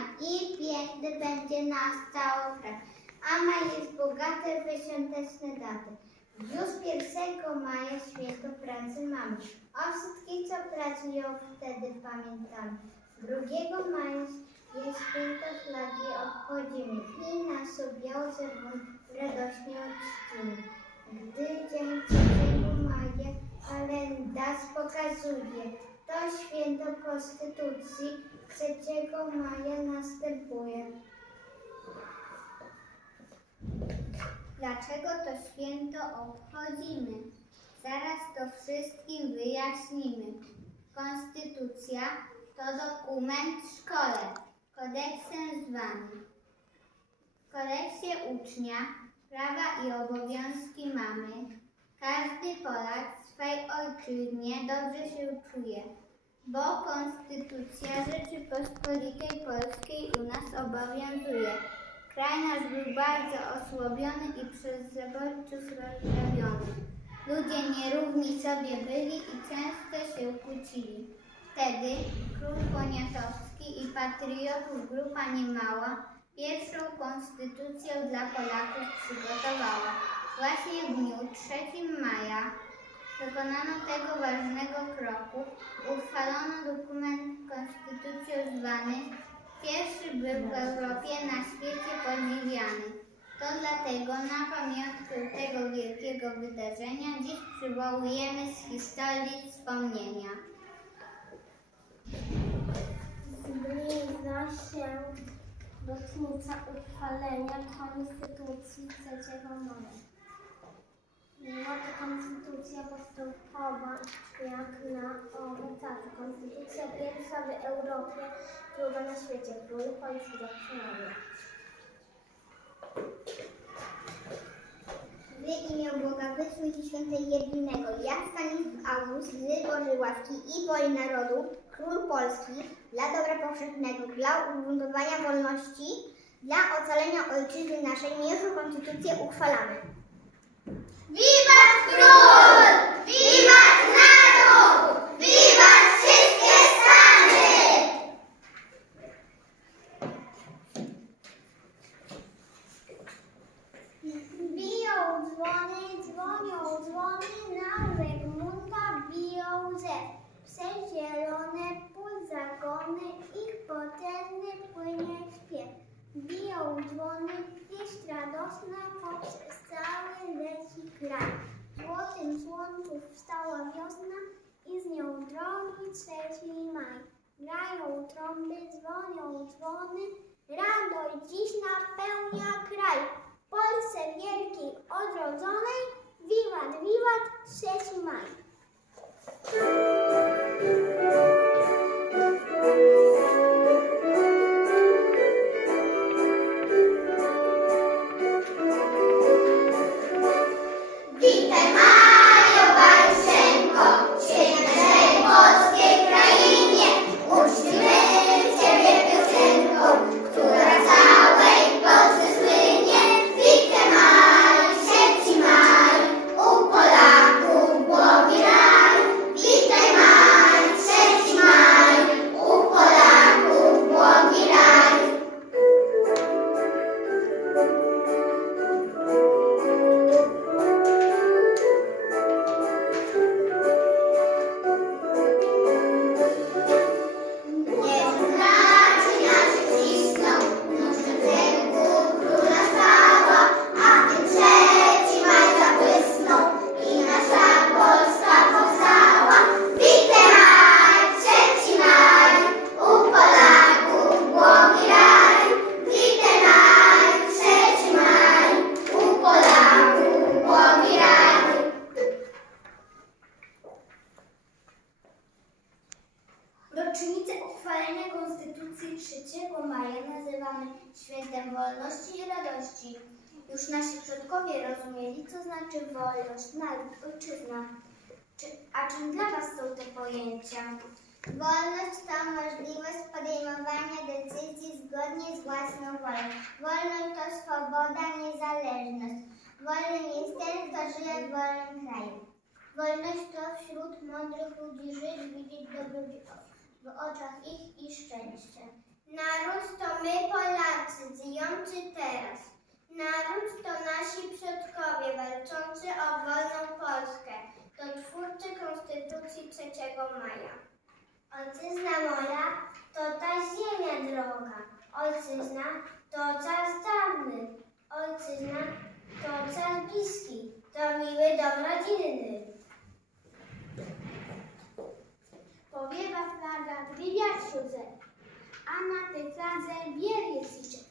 nam i piękny będzie nasz cały kraj. A maj jest bogaty w świąteczne daty. Już 1 maja święto pracy mamy. O wszystkich, co pracują, wtedy pamiętamy. 2 maja jest święto flagi obchodzimy i białe czerwone radośnie czcimy. Gdy dzień 3 maja kalendarz pokazuje, to święto Konstytucji 3 maja następuje. Dlaczego to święto obchodzimy? Zaraz to wszystkim wyjaśnimy. Konstytucja to dokument w szkole, kodeksem zwany. W kodeksie ucznia prawa i obowiązki mamy. Każdy Polak w swej ojczyźnie dobrze się czuje, bo Konstytucja Rzeczypospolitej Polskiej u nas obowiązuje. Kraj nasz był bardzo osłabiony i przez zaborców rozgrabiony. Ludzie nierówni sobie byli i często się kłócili. Wtedy król Poniatowski i patriotów grupa niemała pierwszą konstytucję dla Polaków przygotowała. Właśnie w dniu 3 maja dokonano tego ważnego kroku. Uchwalono dokument konstytucją zwany Pierwszy był w Europie na świecie podziwiany. To dlatego na pamiątkę tego wielkiego wydarzenia dziś przywołujemy z historii wspomnienia. Zbliża się rocznica uchwalenia Konstytucji 3 maja. Była to konstytucja postępowa jak na owe czasy. Konstytucja pierwsza w Europie, druga na świecie. Król Polski zaczynamy. W imię Boga wyszły ci świętej jedynego, ja Stanisław August z Bożej łaski i woli narodu, król Polski, dla dobra powszechnego, dla ugruntowania wolności, dla ocalenia ojczyzny naszej, mniejszą konstytucję uchwalamy. Wiwat król! Wiwat naród! Wiwat wszystkie stany! Biją dzwony, pieśń radosna, poprzez leci kraj. W złotym słońcu wstała wiosna i z nią drogi trzeci maj. Grają trąby, dzwonią dzwony, radość dziś napełnia kraj. W Polsce wielkiej odrodzonej, wiwat, wiwat, świętem wolności i radości. Już nasi przodkowie rozumieli, co znaczy wolność, naród, ojczyzna. Czy, a czym dla Was są te pojęcia? Wolność to możliwość podejmowania decyzji zgodnie z własną wolą. Wolność to swoboda, niezależność. Wolnym jest ten, kto żyje w wolnym kraju. Wolność to wśród mądrych ludzi żyć, widzieć dobrodziejstwo w oczach ich i szczęście. Naród to my Polacy, żyjący teraz. Naród to nasi przodkowie, walczący o wolną Polskę. To twórcy Konstytucji 3 maja. Ojczyzna moja to ta ziemia droga. Ojczyzna to czas dawny. Ojczyzna to czas bliski. To miły dom rodzinny. Powiewa flaga, gdy wiatr a na tej fladze biel jest icze.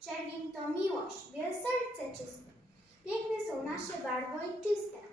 Czerwień to miłość, biel serce czyste. Piękne są nasze barwy ojczyste. Był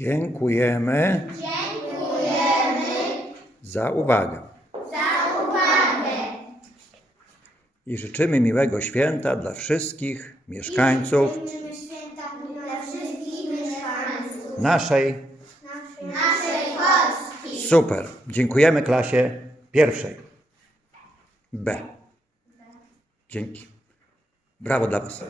Dziękujemy Dziękujemy za uwagę za uwagę. i życzymy miłego święta dla wszystkich mieszkańców dla wszystkich mieszkańców naszej. naszej Polski. Super. Dziękujemy klasie pierwszej B. Dzięki. Brawo dla Was.